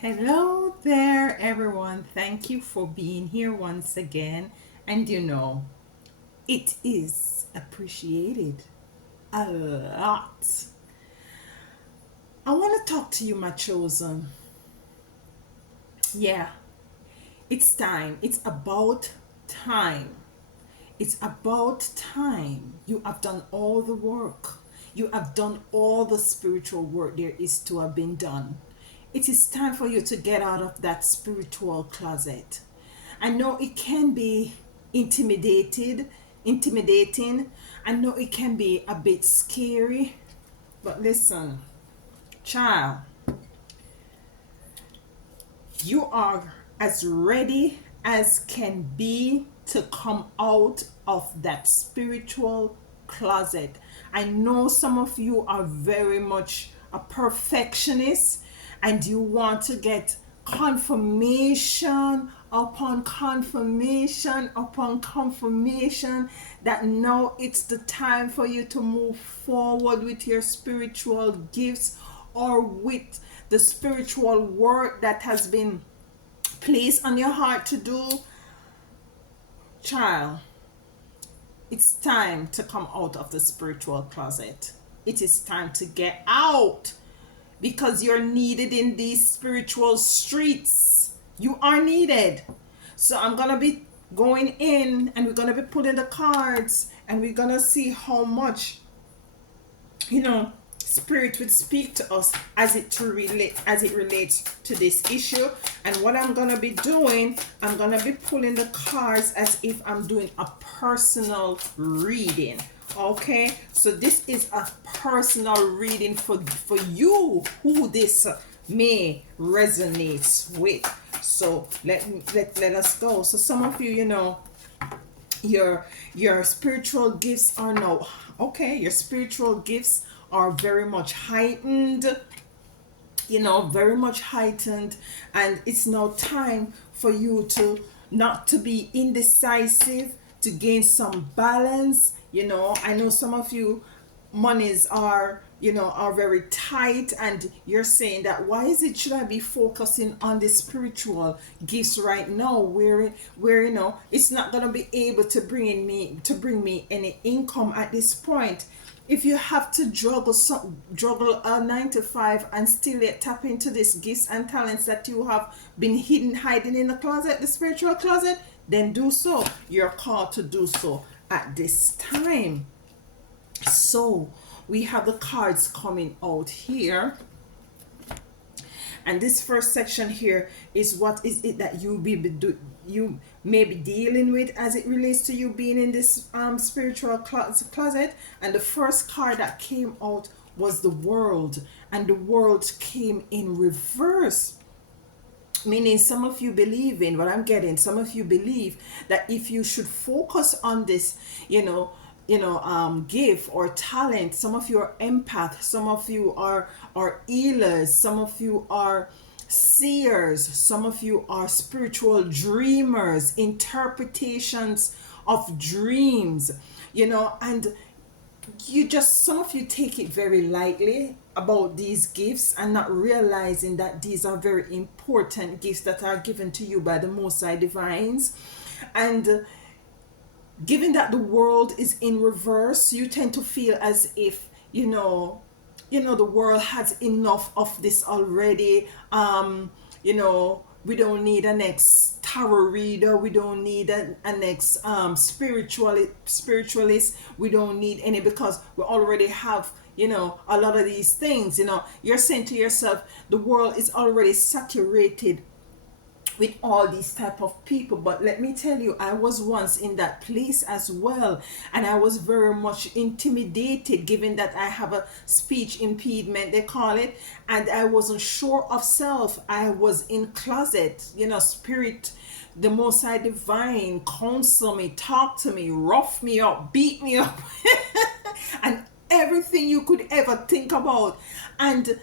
Hello there, everyone. Thank you for being here once again. And it is appreciated a lot. I want to talk to you, my chosen. Yeah, it's time. It's about time. It's about time. You have done all the work. You have done all the spiritual work there is to have been done. It is time for you to get out of that spiritual closet. I know it can be intimidating. I know it can be a bit scary, but listen, child, you are as ready as can be to come out of that spiritual closet. I know some of you are very much a perfectionist and you want to get confirmation upon confirmation upon confirmation that now it's the time for you to move forward with your spiritual gifts or with the spiritual work that has been placed on your heart to do. Child, it's time to come out of the spiritual closet. It is time to get out because you're needed in these spiritual streets. You are needed. So I'm going to be going in and we're going to be pulling the cards and we're going to see how much spirit would speak to us as it relates to this issue. And what I'm going to be doing, I'm going to be pulling the cards as if I'm doing a personal reading. Okay, so this is a personal reading for you who this may resonate with. So let us go. So some of you, your spiritual gifts are now okay. Your spiritual gifts are very much heightened, very much heightened, and it's now time for you to not to be indecisive, to gain some balance. I know some of you monies are very tight and you're saying that why is it should I be focusing on the spiritual gifts right now where it's not going to be able to bring me any income at this point. If you have to juggle a 9 to 5 and still yet tap into these gifts and talents that you have been hiding in the closet, the spiritual closet, then do so. You're called to do so at this time. So we have the cards coming out here, and this first section here is what is it that you may be dealing with as it relates to you being in this spiritual closet. And the first card that came out was the World, and the World came in reverse, meaning some of you believe in what I'm getting. Some of you believe that if you should focus on this gift or talent, some of you are empath, some of you are healers, some of you are seers, some of you are spiritual dreamers, interpretations of dreams, and some of you take it very lightly about these gifts and not realizing that these are very important gifts that are given to you by the Most High Divines. And given that the World is in reverse, you tend to feel as if the world has enough of this already. We don't need a next tarot reader. We don't need a next spiritualist. We don't need any because we already have a lot of these things. You're saying to yourself, the world is already saturated with all these type of people. But let me tell you, I was once in that place as well, and I was very much intimidated given that I have a speech impediment, they call it, and I wasn't sure of self. I was in closet. Spirit, the Most High Divine, counsel me, talk to me, rough me up, beat me up and everything you could ever think about. And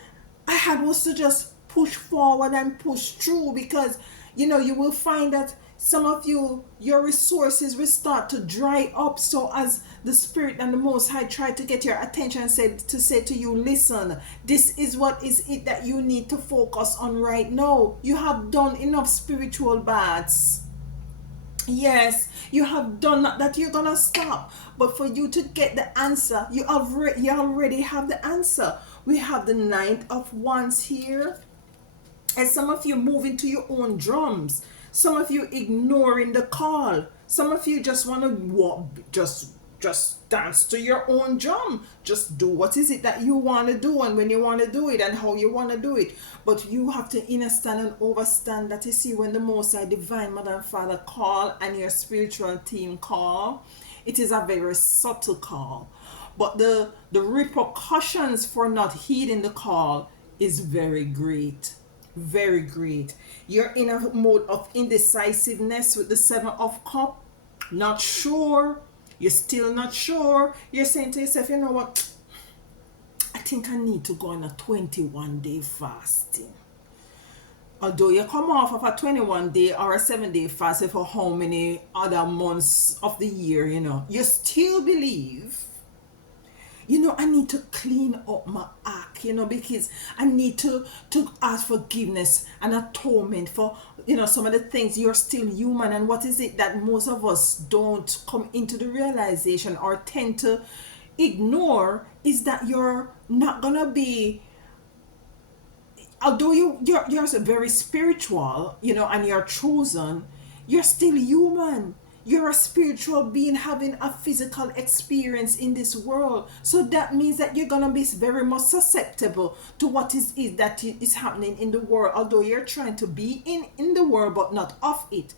I had was to just push forward and push through, because you will find that Some of you, your resources will start to dry up. So as the Spirit and the Most High try to get your attention, said to say to you, listen, this is what is it that you need to focus on right now. You have done enough spiritual baths. Yes, you have done that. You're gonna stop. But for you to get the answer, you already have the answer. We have the ninth of wands here, and some of you moving to your own drums. Some of you ignoring the call. Some of you just want to walk, just dance to your own drum. Just do what is it that you want to do, and when you want to do it, and how you want to do it. But you have to understand and overstand that, you see, when the Most High Divine Mother and Father call and your spiritual team call, it is a very subtle call. But the repercussions for not heeding the call is very great. Very great. You're in a mode of indecisiveness with the Seven of Cups. Not sure. You're still not sure. You're saying to yourself, you know what? I think I need to go on a 21-day fasting. Although you come off of a 21-day or a 7-day fast for how many other months of the year, you still believe, I need to clean up my act, because I need to ask forgiveness and atonement for, some of the things. You're still human. And what is it that most of us don't come into the realization or tend to ignore is that you're not gonna be, although you're very spiritual, and you're chosen, you're still human. You're a spiritual being having a physical experience in this world. So that means that you're gonna be very much susceptible to what is that is happening in the world. Although you're trying to be in the world but not of it.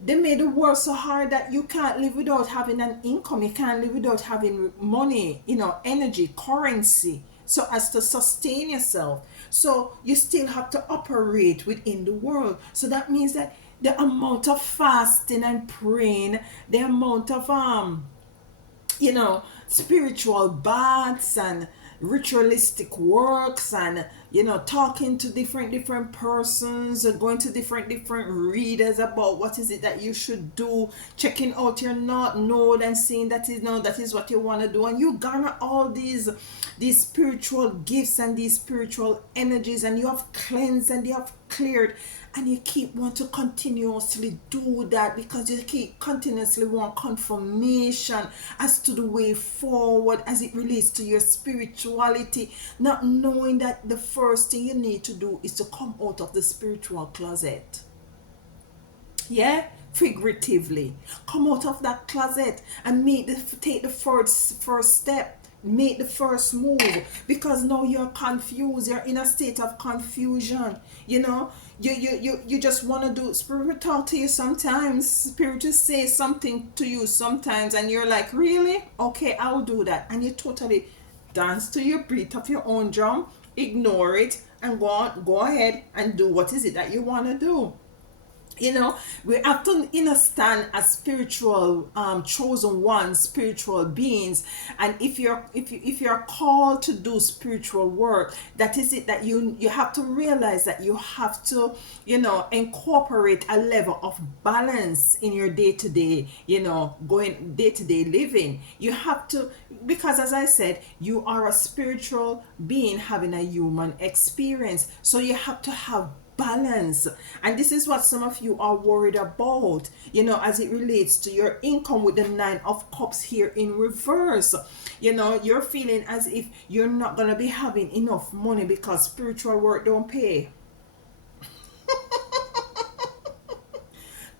They made the world so hard that you can't live without having an income. You can't live without having money, energy, currency, so as to sustain yourself. So you still have to operate within the world. So that means that the amount of fasting and praying, the amount of spiritual baths and ritualistic works, and talking to different persons and going to different readers about what is it that you should do, checking out your not node and seeing that is what you want to do, and you garner all these spiritual gifts and these spiritual energies, and you have cleansed and you have cleared, and you keep want to continuously do that because you keep continuously want confirmation as to the way forward as it relates to your spirituality, not knowing that the first thing you need to do is to come out of the spiritual closet. Yeah, figuratively come out of that closet and take the first step, make the first move, because now you're confused, you're in a state of confusion. You just want to do, spirit will talk to you sometimes, spirit will say something to you sometimes, and you're like, really? Okay, I'll do that, and you totally dance to your beat of your own drum, ignore it, and go ahead and do what is it that you want to do. We have to understand as spiritual chosen ones, spiritual beings, and if you're called to do spiritual work, that is it, that you have to realize that you have to incorporate a level of balance in your day-to-day, going day-to-day living. You have to, because as I said, you are a spiritual being having a human experience, so you have to have balance. And this is what some of you are worried about, as it relates to your income with the Nine of Cups here in reverse. You're feeling as if you're not going to be having enough money because spiritual work don't pay.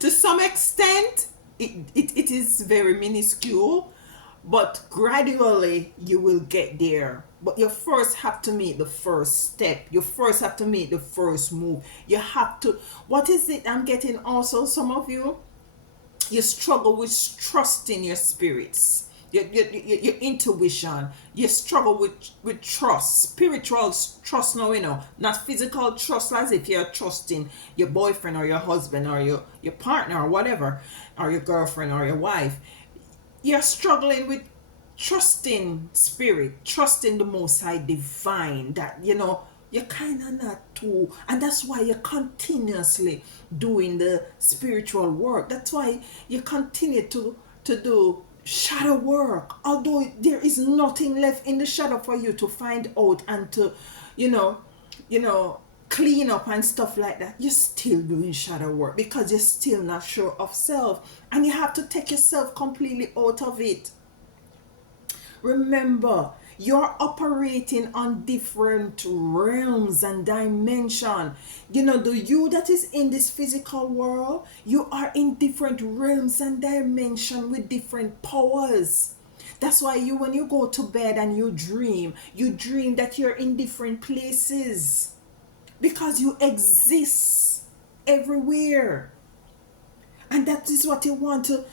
To some extent it is very minuscule, but gradually you will get there. But you first have to make the first step. You first have to make the first move. You have to, what is it I'm getting also, some of you struggle with trusting your spirits, your intuition. You struggle with trust, spiritual trust now, not physical trust as if you're trusting your boyfriend or your husband or your partner or whatever, or your girlfriend or your wife. You're struggling with trusting spirit, trusting the Most High Divine, that you're kind of not too, and that's why you're continuously doing the spiritual work. That's why you continue to do shadow work, although there is nothing left in the shadow for you to find out and to, you know, you know, clean up and stuff like that. You're still doing shadow work because you're still not sure of self, and you have to take yourself completely out of it. Remember, you're operating on different realms and dimension. The you that is in this physical world, you are in different realms and dimension with different powers. That's why when you go to bed and you dream that you're in different places because you exist everywhere. And that is what you want to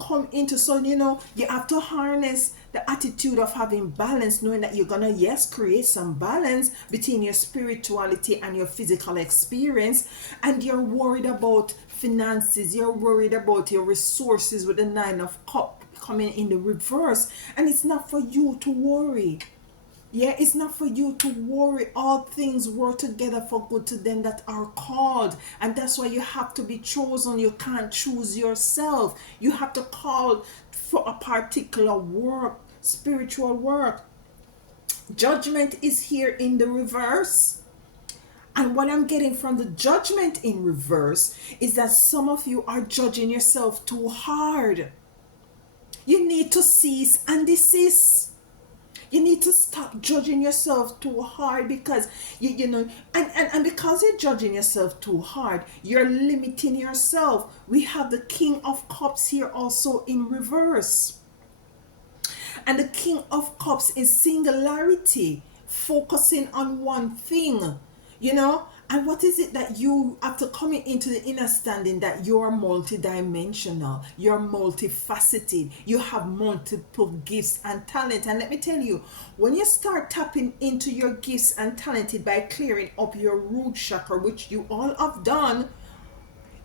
come into. So you have to harness the attitude of having balance, knowing that you're gonna, yes, create some balance between your spirituality and your physical experience. And you're worried about finances, you're worried about your resources with the 9 of cup coming in the reverse, and it's not for you to worry. Yeah, it's not for you to worry. All things work together for good to them that are called. And that's why you have to be chosen. You can't choose yourself. You have to call for a particular work, spiritual work. Judgment is here in the reverse. And what I'm getting from the judgment in reverse is that some of you are judging yourself too hard. You need to cease and desist. You need to stop judging yourself too hard, because and because you're judging yourself too hard, you're limiting yourself. We have the King of Cups here also in reverse. And the King of Cups is singularity, focusing on one thing, And what is it that you, after coming into the understanding that you're multidimensional, you're multifaceted, you have multiple gifts and talent. And let me tell you, when you start tapping into your gifts and talented by clearing up your root chakra, which you all have done,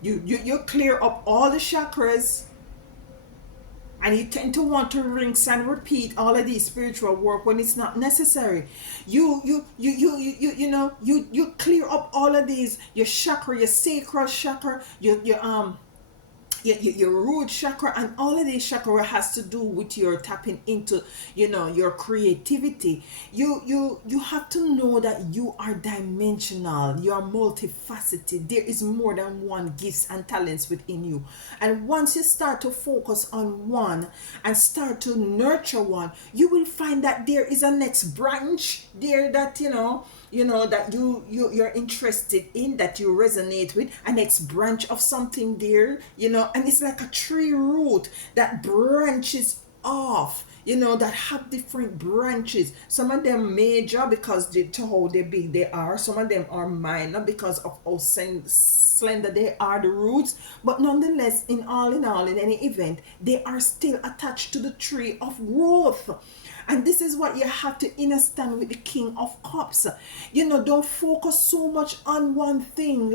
you clear up all the chakras, and you tend to want to rinse and repeat all of these spiritual work when it's not necessary. You clear up all of these, your chakra, your sacral chakra, your root chakra, and all of these chakra has to do with your tapping into your creativity. You have to know that you are dimensional, you are multifaceted. There is more than one gifts and talents within you, and once you start to focus on one and start to nurture one, you will find that there is a next branch there that that you're interested in, that you resonate with, a next branch of something there, and it's like a tree root that branches off, that have different branches. Some of them major because to how they big they are, some of them are minor because of how slender they are, the roots, but nonetheless, in all, in any event, they are still attached to the tree of growth. And this is what you have to understand with the King of Cups. Don't focus so much on one thing.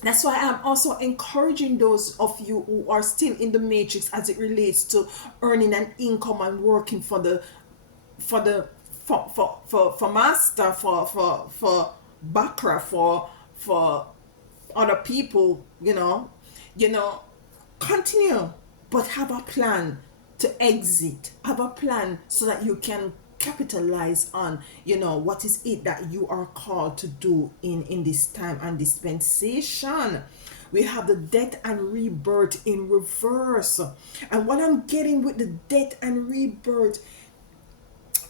That's why I'm also encouraging those of you who are still in the matrix as it relates to earning an income and working for master, for Bakra, for other people, continue, but have a plan to exit. Have a plan so that you can capitalize on what is it that you are called to do in this time and dispensation. We have the death and rebirth in reverse, and what I'm getting with the death and rebirth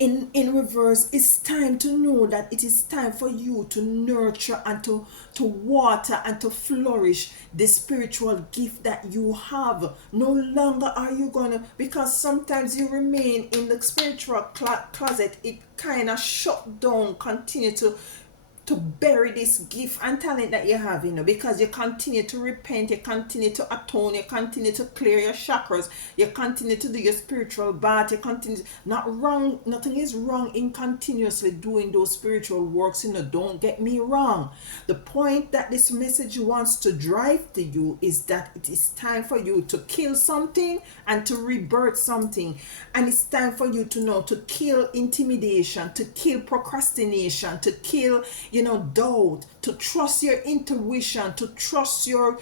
in reverse, it's time to know that it is time for you to nurture and to water and to flourish the spiritual gift that you have. No longer are you gonna, because sometimes you remain in the spiritual closet, it kind of shut down, continue to to bury this gift and talent that you have, because you continue to repent, you continue to atone, you continue to clear your chakras, you continue to do your spiritual bath, you continue. Not wrong, nothing is wrong in continuously doing those spiritual works, don't get me wrong. The point that this message wants to drive to you is that it is time for you to kill something and to rebirth something. And it's time for you to know to kill intimidation, to kill procrastination, to kill doubt, to trust your intuition, to trust your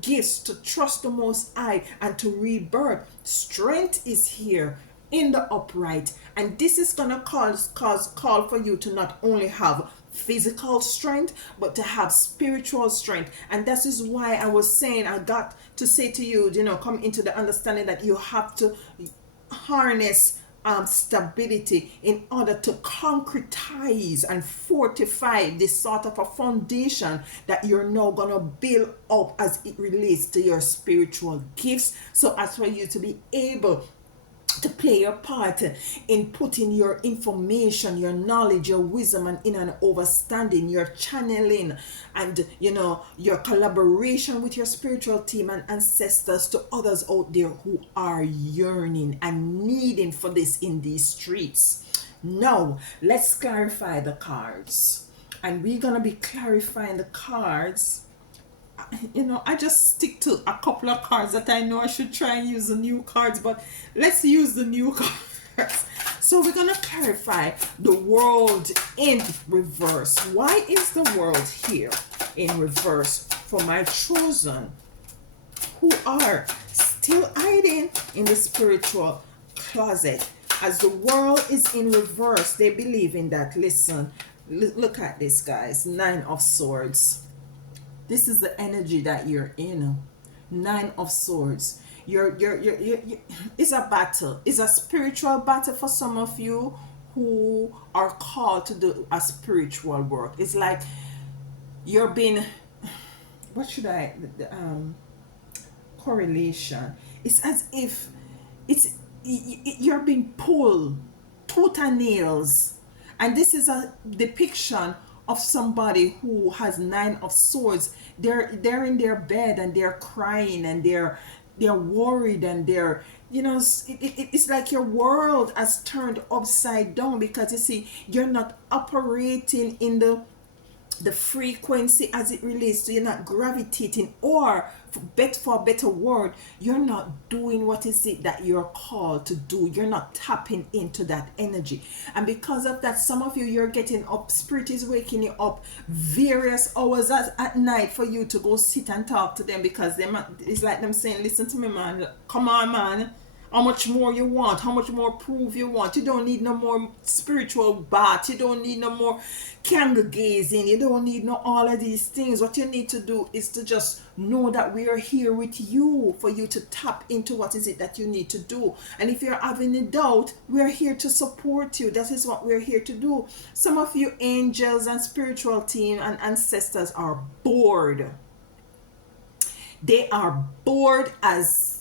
gifts, to trust the Most High, and to rebirth. Strength is here in the upright, and this is gonna call for you to not only have physical strength but to have spiritual strength. And that is why I was saying, I got to say to you, come into the understanding that you have to harness stability in order to concretize and fortify this sort of a foundation that you're now gonna build up as it relates to your spiritual gifts, so as for you to be able to play your part in putting your information, your knowledge, your wisdom, and in an understanding, your channeling, and your collaboration with your spiritual team and ancestors to others out there who are yearning and needing for this in these streets. Now, let's clarify the cards. And we're going to be clarifying the cards. I just stick to a couple of cards that I know I should try and use the new cards, but let's use the new cards. So we're going to clarify the world in reverse. Why is the world here in reverse for my chosen who are still hiding in the spiritual closet? As the world is in reverse, they believe in that. Listen, look at this, guys. 9 of Swords. This is the energy that you're in. 9 of Swords. You're it's a battle. It's a spiritual battle for some of you who are called to do a spiritual work. It's like you're being, correlation. It's as if you're being pulled tooth and nails. And this is a depiction of somebody who has 9 of Swords. They're in their bed and they're crying and they're worried and they're it's like your world has turned upside down, because you see you're not operating in the frequency as it relates to, you're not gravitating, or for a better word, you're not doing what is it that you're called to do. You're not tapping into that energy, and because of that, some of you, you're getting up, spirit is waking you up various hours at night for you to go sit and talk to them, because it's like them saying, listen to me, man, come on, man, how much more you want, how much more proof you want. You don't need no more spiritual bath, you don't need no more candle gazing, you don't need no all of these things. What you need to do is to just know that we are here with you, for you to tap into what is it that you need to do. And if you're having a doubt, we're here to support you. That is what we're here to do. Some of you angels and spiritual team and ancestors are bored. They are bored as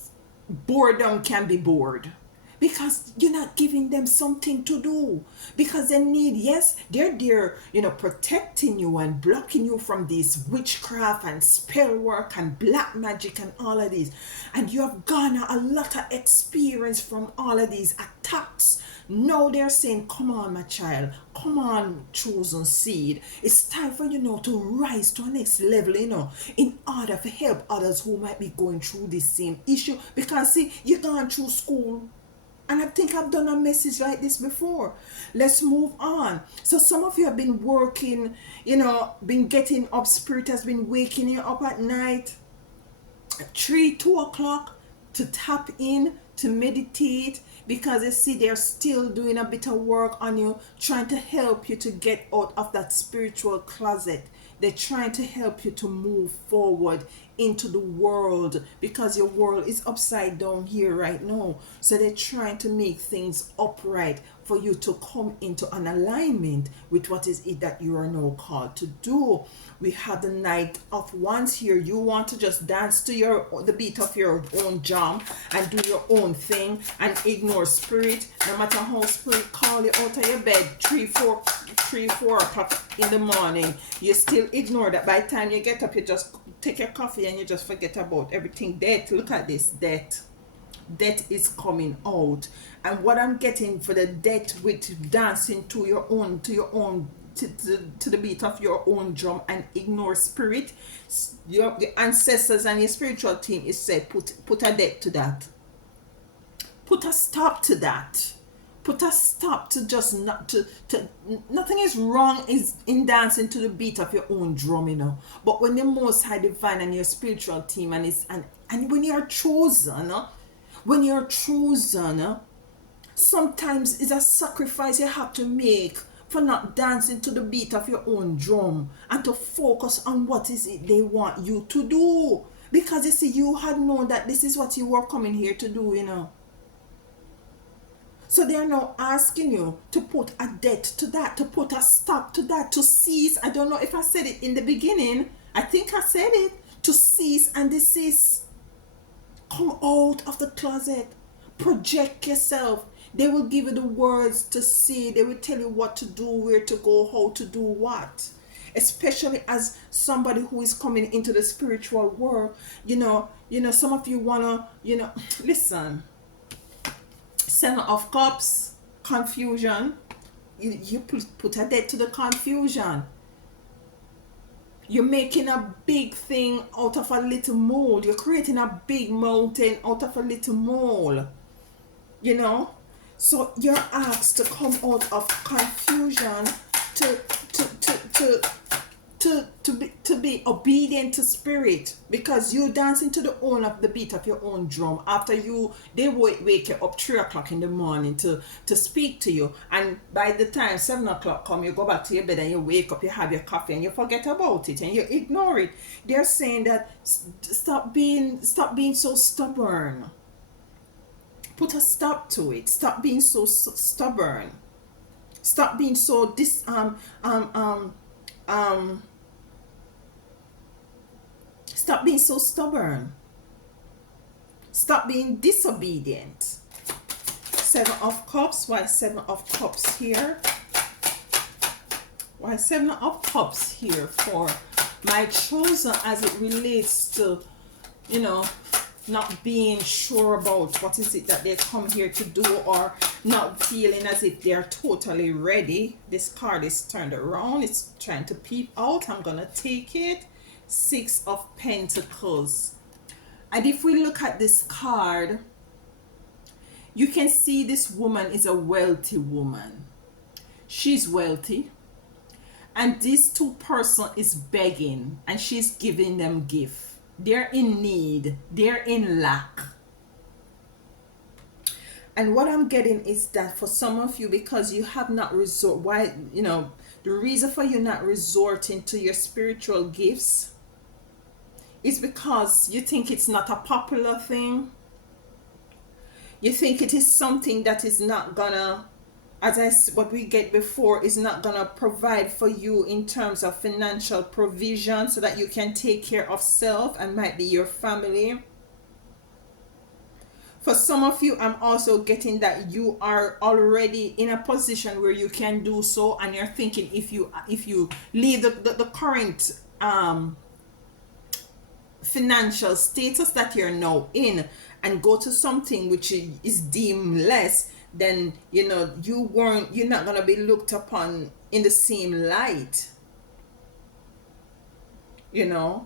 boredom can be bored, because you're not giving them something to do, because they need, yes, they're there, protecting you and blocking you from this witchcraft and spell work and black magic and all of these, and you have garnered a lot of experience from all of these attacks. Now they're saying, come on, my child, come on, chosen seed, it's time for you to rise to a next level, in order to help others who might be going through this same issue. Because see, you've gone through school, and I think I've done a message like this before. Let's move on. So some of you have been working, been getting up, spirit has been waking you up at night, 2 o'clock, to tap in, to meditate, because you see they're still doing a bit of work on you, trying to help you to get out of that spiritual closet. They're trying to help you to move forward into the world, because your world is upside down here right now. So they're trying to make things upright for you to come into an alignment with what is it that you are now called to do. We have the night of ones here. You want to just dance to the beat of your own drum and do your own thing and ignore spirit. No matter how spirit call you out of your bed 4 o'clock in the morning, you still ignore that. By the time you get up, you just take your coffee and you just forget about everything. Death, look at this, death is coming out. And what I'm getting for the death with dancing to the beat of your own drum and ignore spirit, your ancestors and your spiritual team is said put a death to that. Put a stop to that. Put a stop to just not to nothing is wrong is in dancing to the beat of your own drum, you know. But when the Most High Divine and your spiritual team and when you're chosen, sometimes it's a sacrifice you have to make for not dancing to the beat of your own drum and to focus on what is it they want you to do. Because you see, you had known that this is what you were coming here to do, you know. So they are now asking you to put a death to that, to put a stop to that, to cease. I don't know if I said it in the beginning. I think I said it. To cease and desist. Come out of the closet. Project yourself. They will give you the words to say. They will tell you what to do, where to go, how to do what. Especially as somebody who is coming into the spiritual world. You know, some of you want to, listen. Seven of Cups, confusion. You put a death to the confusion. You're making a big thing out of a little mole. You're creating a big mountain out of a little mole. You know? So you're asked to come out of confusion to be obedient to spirit, because you dancing to the beat of your own drum. After they wake you up 3 o'clock in the morning to speak to you, and by the time 7 o'clock come, you go back to your bed and you wake up, you have your coffee and you forget about it and you ignore it. They're saying that stop being so stubborn. Put a stop to it. Stop being so stubborn. Stop being so stop being so stubborn. Stop being disobedient. 7 of Cups. Why 7 of Cups here? Why 7 of Cups here for my chosen, as it relates to, not being sure about what is it that they come here to do, or not feeling as if they're totally ready. This card is turned around. It's trying to peep out. I'm gonna take it. 6 of Pentacles. And if we look at this card, you can see this woman is a wealthy woman. She's wealthy. And this person is begging, and she's giving them gift. They're in need. They're in lack. And what I'm getting is that for some of you, because you have not the reason for you not resorting to your spiritual gifts is because you think it's not a popular thing. You think it is something that is not gonna, what we get before, is not gonna provide for you in terms of financial provision so that you can take care of self and might be your family. For some of you, I'm also getting that you are already in a position where you can do so, and you're thinking if you leave the current financial status that you're now in and go to something which is deemed less, then you're not gonna be looked upon in the same light. You're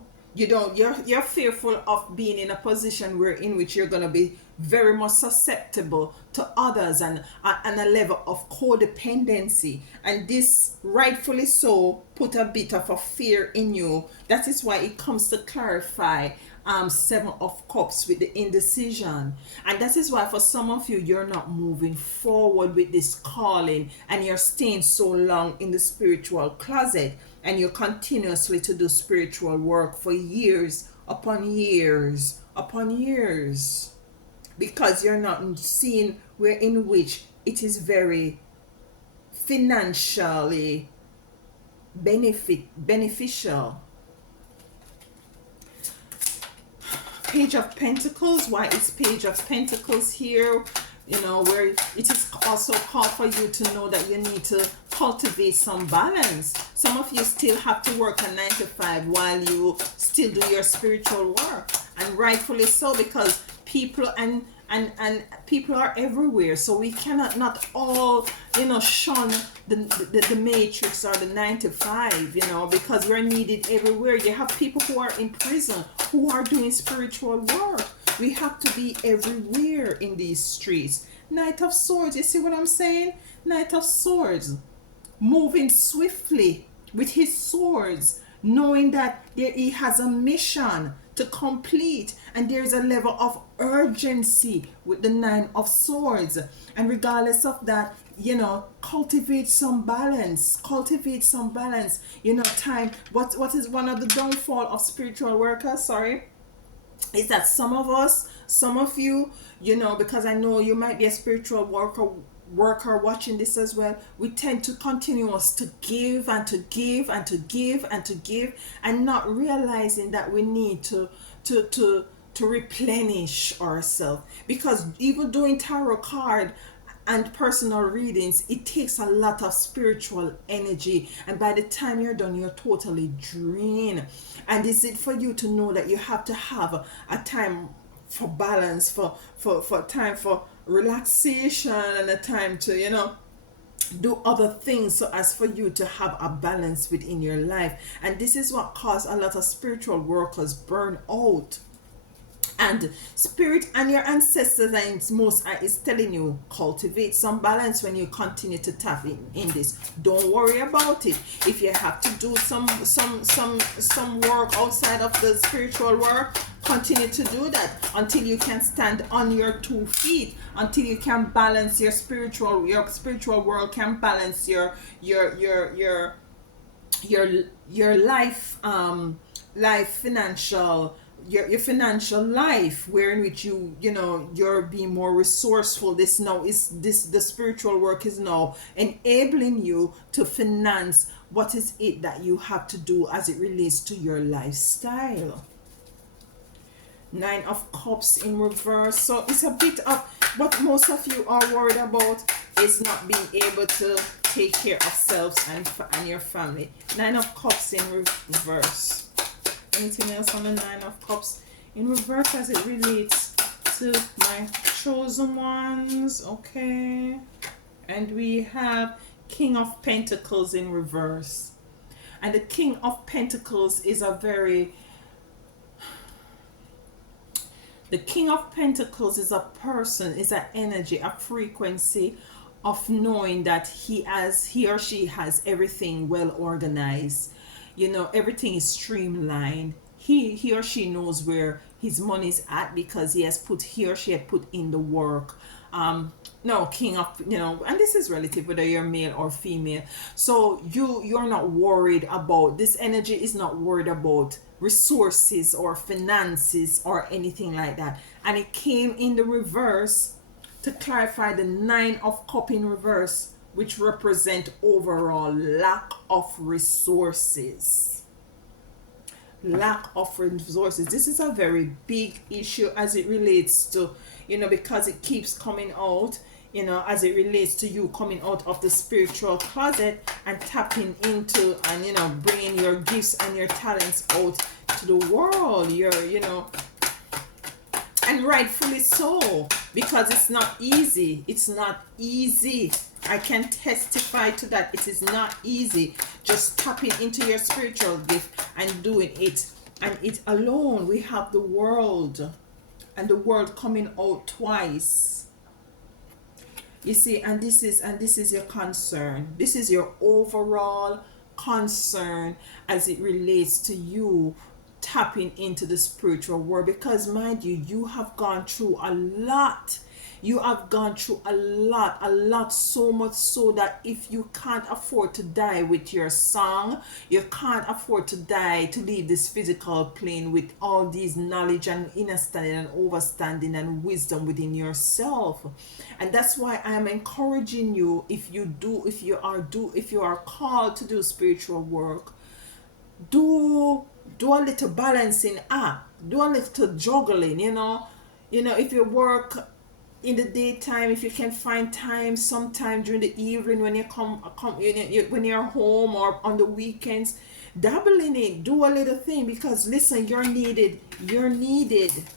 fearful of being in a position in which you're gonna be very much susceptible to others and a level of codependency, and this, rightfully so, put a bit of a fear in you. That is why it comes to clarify 7 of Cups with the indecision. And that is why for some of you, you're not moving forward with this calling, and you're staying so long in the spiritual closet, and you're continuously to do spiritual work for years upon years upon years, because you're not seeing where in which it is very financially beneficial. Page of Pentacles. Why is Page of Pentacles here? You know, where it is also called for you to know that you need to cultivate some balance. Some of you still have to work a 9 to 5 while you still do your spiritual work, and rightfully so, because people and people are everywhere, so we cannot not all, you know, shun the matrix or the 9 to 5, you know, because we're needed everywhere. You have people who are in prison who are doing spiritual work. We have to be everywhere in these streets. Knight of Swords, you see what I'm saying? Knight of Swords, moving swiftly with his swords, knowing that he has a mission to complete, and there's a level of urgency with the 9 of Swords. And regardless of that, you know, cultivate some balance. You know, time. What is one of the downfall of spiritual workers, is that some of you, you know, because I know you might be a spiritual worker watching this as well, we tend to continuous to give and to give and to give and to give, and not realizing that we need to replenish ourselves. Because even doing tarot card and personal readings, it takes a lot of spiritual energy, and by the time you're done, you're totally drained. And is it for you to know that you have to have a time for balance, for time for relaxation, and a time to, you know, do other things, so as for you to have a balance within your life. And this is what caused a lot of spiritual workers burn out. And spirit and your ancestors and most is telling you, cultivate some balance when you continue to tap in this. Don't worry about it. If you have to do some work outside of the spiritual work, continue to do that until you can stand on your 2 feet, until you can balance your spiritual world can balance your life, financial, your financial life, where in which you know, you're being more resourceful. The spiritual work is now enabling you to finance what is it that you have to do as it relates to your lifestyle. 9 of Cups in reverse. So it's a bit of what most of you are worried about, is not being able to take care of selves and your family. 9 of Cups in reverse. Anything else on the 9 of Cups in reverse as it relates to my chosen ones? Okay. And we have King of Pentacles in reverse. And the King of Pentacles is the King of Pentacles is a person, is an energy, a frequency of knowing that he or she has everything well organized. You know, everything is streamlined. He or she knows where his money is at, because he or she had put in the work. No, King of, you know, and this is relative whether you're male or female. So you're not worried about this energy, is not worried about resources or finances or anything like that. And it came in the reverse to clarify the 9 of Cups in reverse, which represent overall lack of resources. Lack of resources. This is a very big issue as it relates to, you know, because it keeps coming out, you know, as it relates to you coming out of the spiritual closet and tapping into, and, you know, bringing your gifts and your talents out to the world. You know, and rightfully so, because it's not easy. It's not easy. I can testify to that. It is not easy just tapping into your spiritual gift and doing it. And it alone, we have the world, and the world coming out twice. You see, and this is your concern. This is your overall concern as it relates to you tapping into the spiritual world, because mind you, you have gone through a lot. You have gone through a lot, so much so that if you can't afford to die with your song, you can't afford to die to leave this physical plane with all these knowledge and understanding and overstanding and wisdom within yourself. And that's why I am encouraging you, if you are called to do spiritual work, do do a little balancing act, do a little juggling, if you work in the daytime, if you can find time sometime during the evening when you come when you're home, or on the weekends, dabble in it, do a little thing, because listen, you're needed,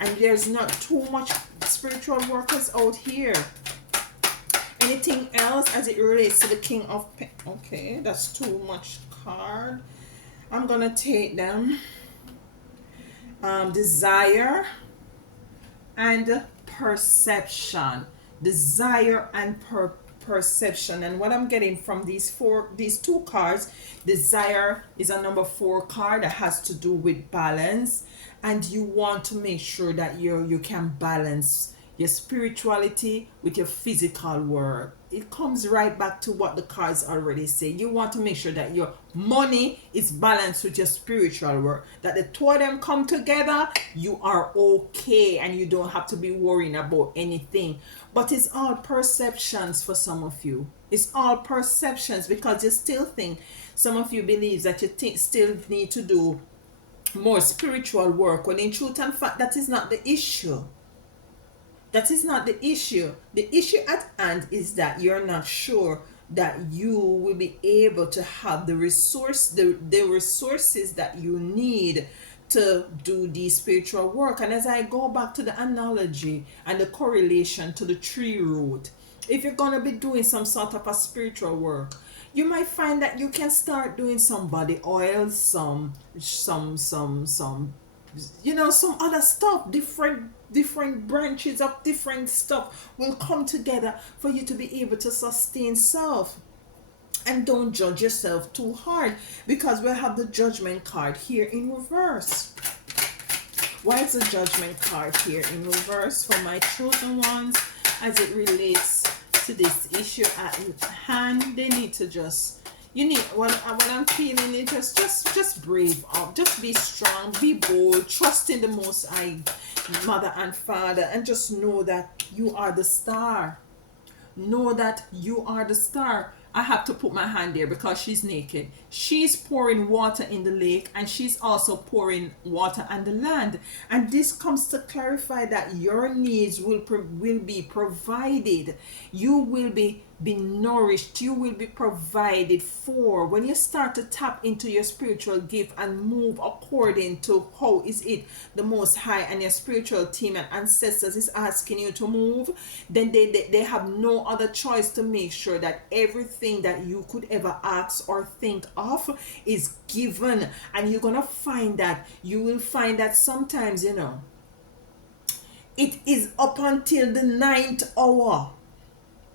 and there's not too much spiritual workers out here. Anything else as it relates to the king of okay, that's too much card. I'm gonna take them. Desire and perception. Desire and perception. And what I'm getting from these two cards, desire is a number 4 card that has to do with balance, and you want to make sure that you can balance your spirituality with your physical world. It comes right back to what the cards already say. You want to make sure that your money is balanced with your spiritual work, that the two of them come together, you are okay, and you don't have to be worrying about anything. But it's all perceptions for some of you. It's all perceptions, because you still think, some of you believe that you still need to do more spiritual work, when in truth and fact that is not the issue. That is not the issue. The issue at hand is that you're not sure that you will be able to have the resources that you need to do the spiritual work. And as I go back to the analogy and the correlation to the tree root, if you're going to be doing some sort of a spiritual work, you might find that you can start doing some body oil, some other stuff, different branches of different stuff will come together for you to be able to sustain self. And don't judge yourself too hard, because we have the judgment card here in reverse. Why is the judgment card here in reverse for my chosen ones as it relates to this issue at hand? They need to what I'm feeling is just brave up, just be strong, be bold, trust in the Most High, Mother and Father, and just know that you are the star. Know that you are the star. I have to put my hand there because she's naked. She's pouring water in the lake, and she's also pouring water on the land. And this comes to clarify that your needs will be provided. You will be nourished. You will be provided for. When you start to tap into your spiritual gift and move according to how is it the Most High and your spiritual team and ancestors is asking you to move, then they have no other choice to make sure that everything that you could ever ask or think of is given. And you will find that sometimes, it is up until the 9th hour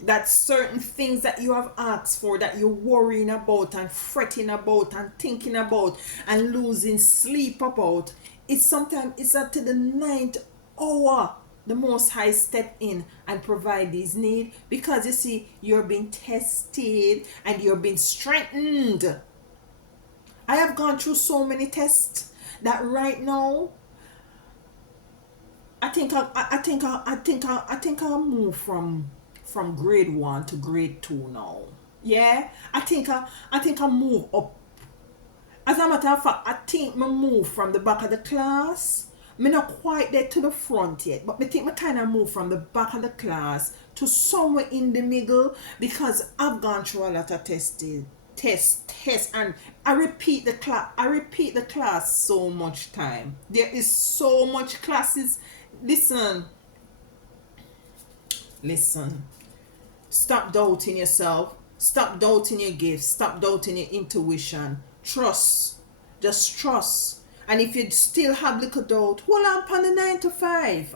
that certain things that you have asked for, that you're worrying about and fretting about and thinking about and losing sleep about, it's until the 9th hour the Most High step in and provide these needs, because you see, you're being tested and you're being strengthened. I have gone through so many tests that right now I think I'll move from grade 1 to grade 2 now. Yeah, I think I move up. As a matter of fact, I think I move from the back of the class. Me not quite there to the front yet, but I think I kind of move from the back of the class to somewhere in the middle, because I've gone through a lot of tests, and I repeat the class so much time. There is so much classes. Listen. Stop doubting yourself. Stop doubting your gifts. Stop doubting your intuition. Trust. Just trust. And if you still have little doubt, hold on upon the 9 to 5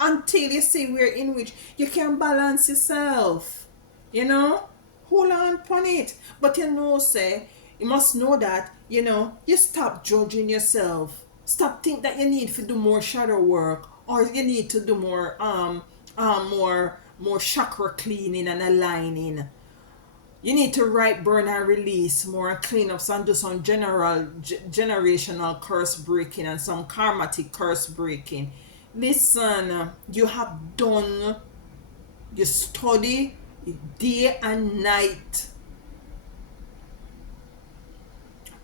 until you see where in which you can balance yourself. Hold on upon it. But you must know that, you stop judging yourself. Stop think that you need to do more shadow work, or you need to do more more chakra cleaning and aligning. You need to write, burn, and release more cleanups and do some generational curse breaking and some karmatic curse breaking. Listen, you have done, you study day and night.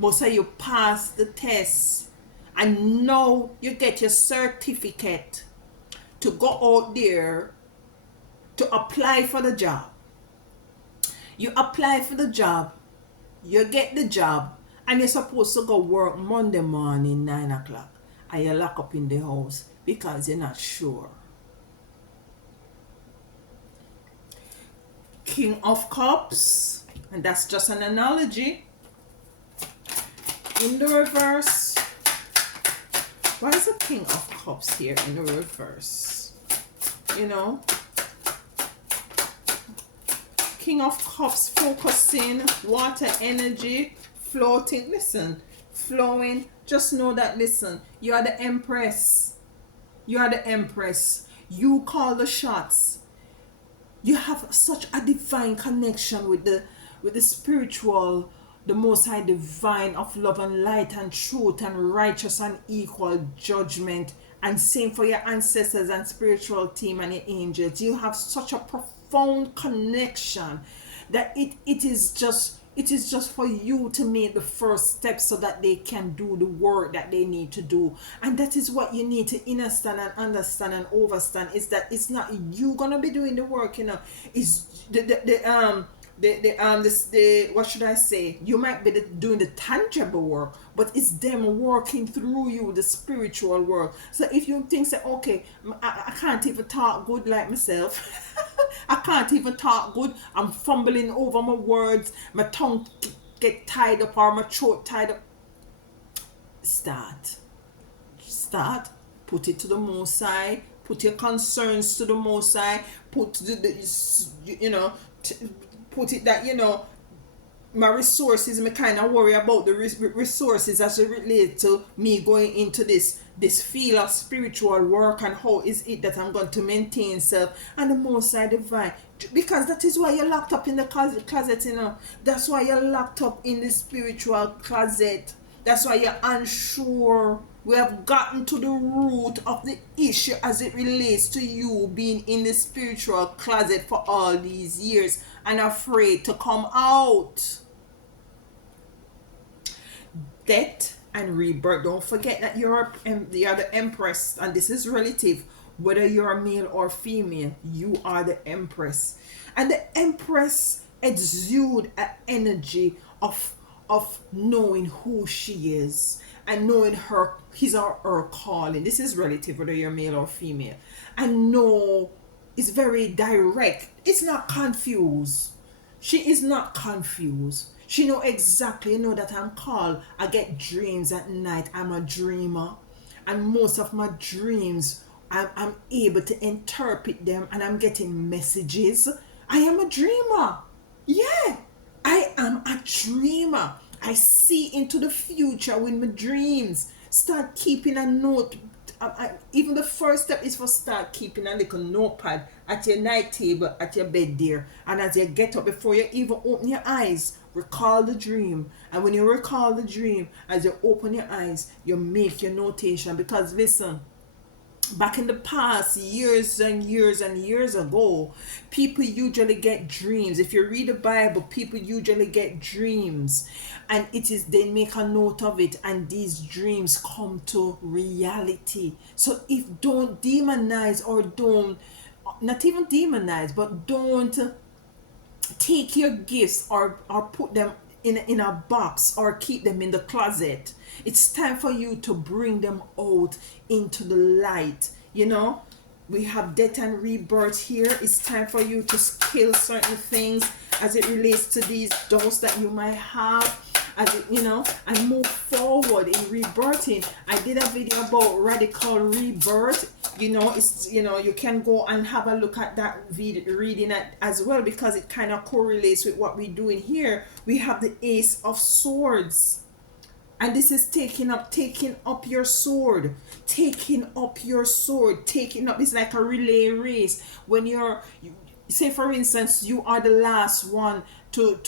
Most of you pass the test, and now you get your certificate to go out there to apply for the job. You apply for the job, you get the job, and you're supposed to go work Monday morning 9 o'clock, and you lock up in the house because you're not sure. King of Cups, and that's just an analogy. In the reverse, why is the King of Cups here in the reverse? You know, King of Cups, focusing, water energy, floating. Listen, flowing. Just know that, listen, you are the Empress. You are the Empress. You call the shots. You have such a divine connection with the spiritual, the most high divine of love and light and truth and righteous and equal judgment. And same for your ancestors and spiritual team and your angels. You have such a profound connection that it is just for you to make the first step so that they can do the work that they need to do. And that is what you need to understand and understand and overstand, is that it's not you gonna be doing the work, it's the what should I say, you might be doing the tangible work, but it's them working through you, the spiritual work. So if you think, say, okay, I can't even talk good like myself, I can't even talk good, I'm fumbling over my words, my tongue get tied up or my throat tied up, start put it to the Most High, put your concerns to the Most High, put put it that, my resources, me kind of worry about the resources as it relates to me going into this field of spiritual work, and how is it that I'm going to maintain self and the Most High divine, because that is why you're locked up in the closet, that's why you're locked up in the spiritual closet, that's why you're unsure. We have gotten to the root of the issue as it relates to you being in the spiritual closet for all these years and afraid to come out. Death and rebirth. Don't forget that you're the Empress, and this is relative. Whether you're male or female, you are the Empress. And the Empress exude an energy of knowing who she is and knowing his or her calling. This is relative whether you're male or female. And know it's very direct. It's not confused. She is not confused. She know exactly, that I'm called. I get dreams at night. I'm a dreamer. And most of my dreams, I'm able to interpret them, and I'm getting messages. I am a dreamer. Yeah, I am a dreamer. I see into the future with my dreams. Start keeping a note. Even the first step is for start keeping a little notepad at your night table, at your bed there. And as you get up, before you even open your eyes, recall the dream. And when you recall the dream, as you open your eyes, you make your notation. Because listen, back in the past, years and years and years ago, people usually get dreams. If you read the Bible, people usually get dreams, and they make a note of it, and these dreams come to reality. So if don't demonize, or don't, not even demonize, but don't take your gifts or put them in a box or keep them in the closet. It's time for you to bring them out into the light. We have death and rebirth here. It's time for you to kill certain things as it relates to these doubts that you might have, and move forward in rebirthing. I did a video about radical rebirth. You can go and have a look at that video, reading it as well, because it kind of correlates with what we're doing here. We have the Ace of Swords. And this is taking up your sword, taking up your sword, taking up. It's like a relay race. When say for instance, you are the last one to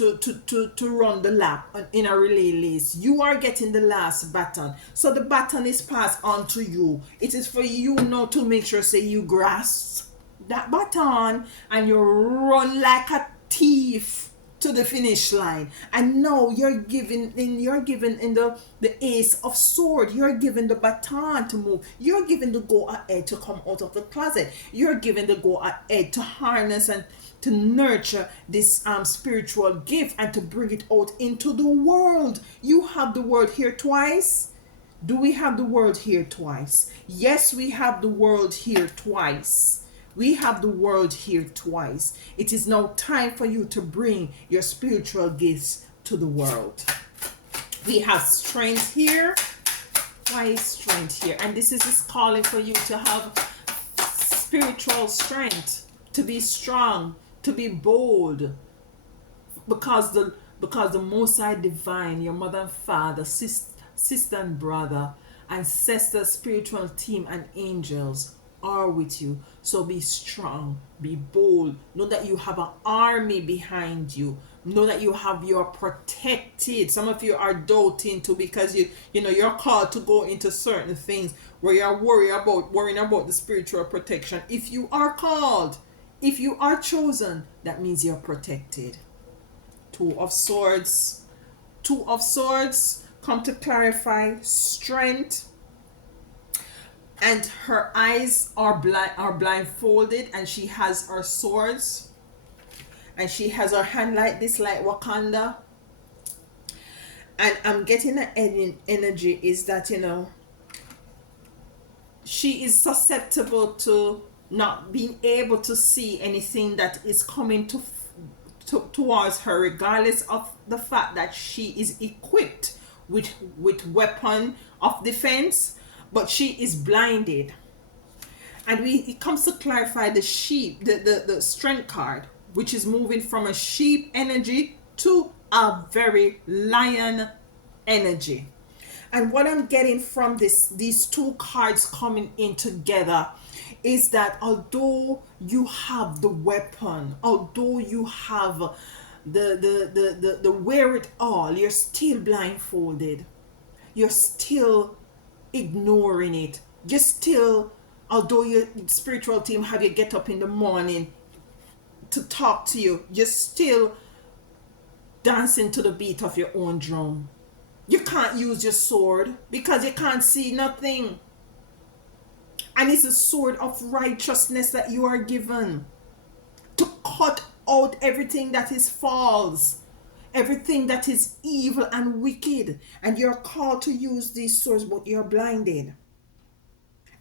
run the lap in a relay race. You are getting the last baton. So the baton is passed on to you. It is for you now to make sure, say, you grasp that baton and you run like a thief to the finish line. And now you're given in the ace of sword. You're given the baton to move. You're given the go ahead to come out of the closet. You're given the go ahead to harness and to nurture this spiritual gift and to bring it out into the world. You have the word here twice. Do we have the word here twice? Yes, we have the word here twice. We have the word here twice. It is now time for you to bring your spiritual gifts to the world. We have strength here. Why is strength here? And this is calling for you to have spiritual strength, to be strong, to be bold, because the Most High Divine, your mother and father, sister and brother, ancestor, spiritual team, and angels are with you. So be strong, be bold. Know that you have an army behind you. Know that you're protected. Some of you are doubting too, because you're called to go into certain things where you're worrying about the spiritual protection. If you are called, if you are chosen, that means you're protected. Two of Swords come to clarify strength. And her eyes are blindfolded, and she has her swords, and she has her hand like this, like Wakanda. And I'm getting an energy is that she is susceptible to not being able to see anything that is coming towards her, regardless of the fact that she is equipped with weapon of defense, but she is blinded. And it comes to clarify the sheep, the strength card, which is moving from a sheep energy to a very lion energy. And what I'm getting from these two cards coming in together is that although you have the weapon, although you have the wherewithal, you're still blindfolded. You're still ignoring it. You're still, although your spiritual team have you get up in the morning to talk to you, you're still dancing to the beat of your own drum. You can't use your sword because you can't see nothing. And it's a sword of righteousness that you are given to cut out everything that is false, everything that is evil and wicked. And you're called to use these swords, but you're blinded.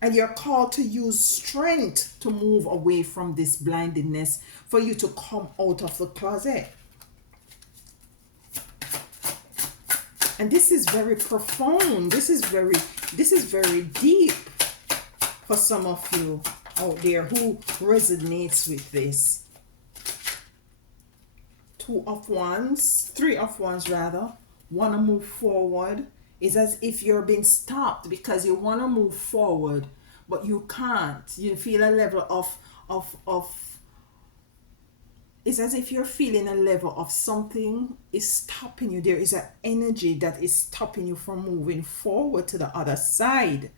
And you're called to use strength to move away from this blindedness, for you to come out of the closet. And this is very profound. This is very deep for some of you out there who resonates with this. Three of Wands rather, want to move forward. It's as if you're being stopped because you want to move forward, but you can't. You feel a level of it's as if you're feeling a level of something is stopping you. There is an energy that is stopping you from moving forward to the other side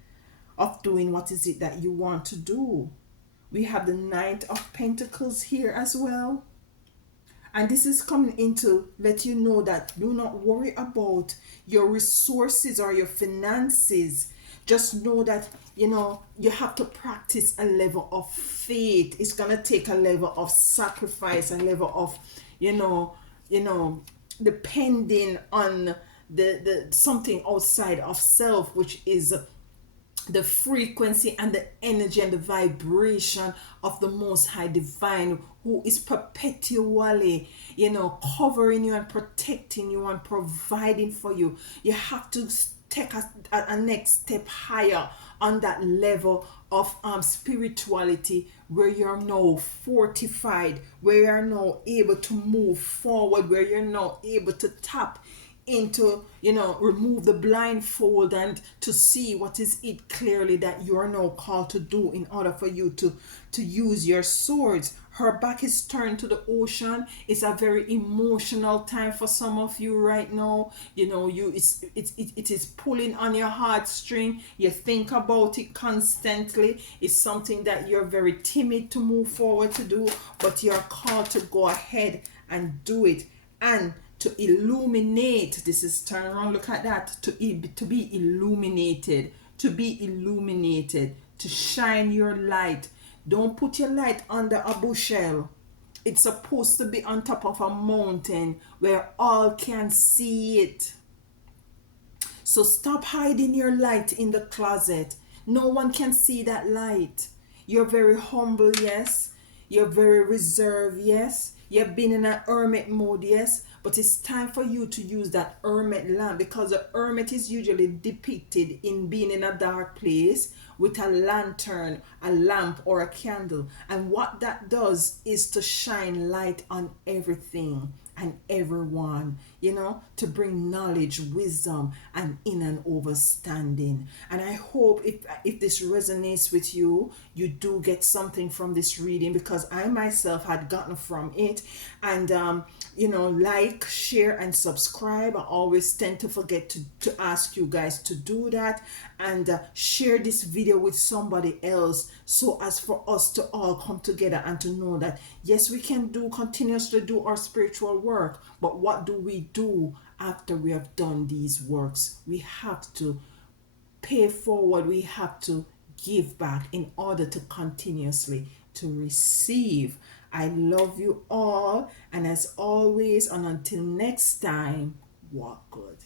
of doing what is it that you want to do. We have the Knight of Pentacles here as well. And this is coming in to let you know that do not worry about your resources or your finances. Just know that, you have to practice a level of faith. It's going to take a level of sacrifice, a level of, depending on the something outside of self, which is the frequency and the energy and the vibration of the Most High Divine, who is perpetually, covering you and protecting you and providing for you. You have to take a next step higher on that level of spirituality, where you're now fortified, where you're now able to move forward, where you're now able to tap into, remove the blindfold and to see what is it clearly that you are now called to do in order for you to use your swords. Her back is turned to the ocean. It's a very emotional time for some of you right now. It is pulling on your heartstring. You think about it constantly. It's something that you're very timid to move forward to do, but you're called to go ahead and do it, and to illuminate. This is turn around, look at that. To be illuminated, to shine your light. Don't put your light under a bushel. It's supposed to be on top of a mountain where all can see it. So stop hiding your light in the closet. No one can see that light. You're very humble, yes. You're very reserved, yes. You've been in a hermit mode, yes. But it's time for you to use that hermit lamp, because a hermit is usually depicted in being in a dark place with a lantern, a lamp, or a candle. And what that does is to shine light on everything and everyone, to bring knowledge, wisdom, and in and understanding. And I hope if this resonates with you, you do get something from this reading, because I myself had gotten from it. And like, share, and subscribe. I always tend to forget to ask you guys to do that. And share this video with somebody else, so as for us to all come together and to know that yes, we can continuously do our spiritual work. But what do we do after we have done these works? We have to pay forward. We have to give back in order to continuously to receive. I love you all, and as always, and until next time, walk good.